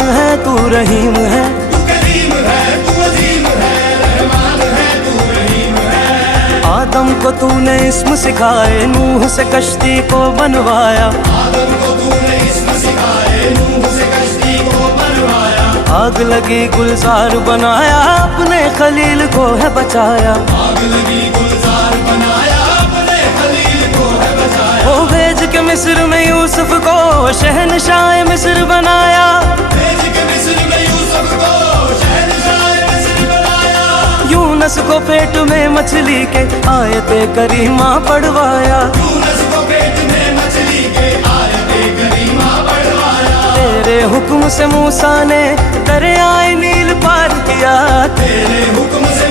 रहमान है तू रहीम है, तू करीम है, तू अजीम है, रहमान है, तू रहीम है। आदम को तूने इस्म सिखाए, नूह से कश्ती को बनवाया, आदम को तूने इस्म सिखाए, नूह से कश्ती को बनवाया। आग लगी गुलजार बनाया, अपने खलील को है बचाया। आग लगी गुलजार बनाया, अपने खलील को है बचाया। ओ भेज के मिस्र में यूसुफ को शहनशाह मिस्र बनाया, भेज के मिस्र में यूसुफ को शहंशाह मिस्र बनाया। यूनस को पेट में मछली के आयते करीमा पढ़वाया, यूनुस को पेट में मछली के आयते करीमा पढ़वाया। तेरे हुक्म से मूसा ने दरियाए नील पार किया, तेरे हुक्म से